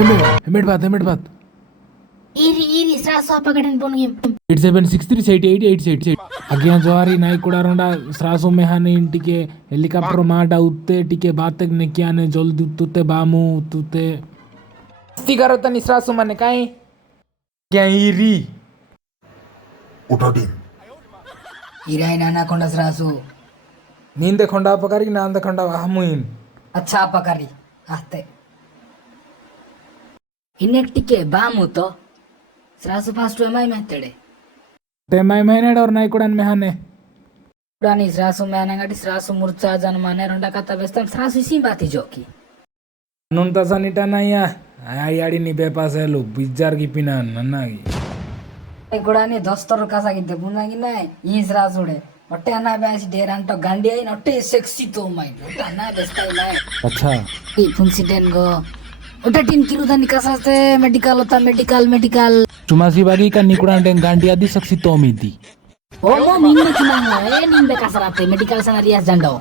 Hemet baat. Iri srasu apa kadan pon game. 87638888 ଆଜ୍ଞା ଜୱାରି ନାଇ କୁଡ଼ା ରଣ୍ଡା ସ୍ରାସୁ ମେହାନେ ଟିକେ ହେଲିକପ୍ଟର ମାଡା ଉତ୍ତେ ଟିକେ ବାତେ ନେକି ଆନେ ଜଲ୍ଦି ତୁତେ ବାମୁ ତୁତେ ସ୍ତିଗାର ତନି ସ୍ରାସୁ ମାନେ କାଇଁ ଆଜ୍ଞା ଇରି उठा team Irai nana konda serasu. ନିନ୍ଦେ ଖଣ୍ଡା ପକାରି ନାନ୍ଦେ ଖଣ୍ଡା ହାମୁଇନ୍ Acha apa kari? Ahte. Inek tike bamu to. Serasu pastu emai metede. ତେମାଇ ମେହନେ ଡର ନାଇ କୁଡ଼ାନ ମେହାନେ Dani serasu mena ngati serasu murca jan mane ronda kata bestam serasu sim bati joki. ನುನ್ ತಸನಿಟ ನಯ್ಯ ಆಡಿ ನಿ ಬೇಪಾಸೆಲು ಬಿಜ್ಜಾರ್ ಗಿಪಿನ ನನ್ನಾಗಿ Ekurani dostor kasa ginte punna ginai. Ini serasu de. Otte ana basi deran to gandi ai otte sexy to mai. Otte ana bestai nai. अच्छा I funsident go. Otte tin kiru dani kasa te medical ota medical. चुमासी बागी का निकुड़ान टें गांडी आदि सक्सी तो मीती Oh, nimbe kinanga. Nimbe kasarate medical sana rias jandao.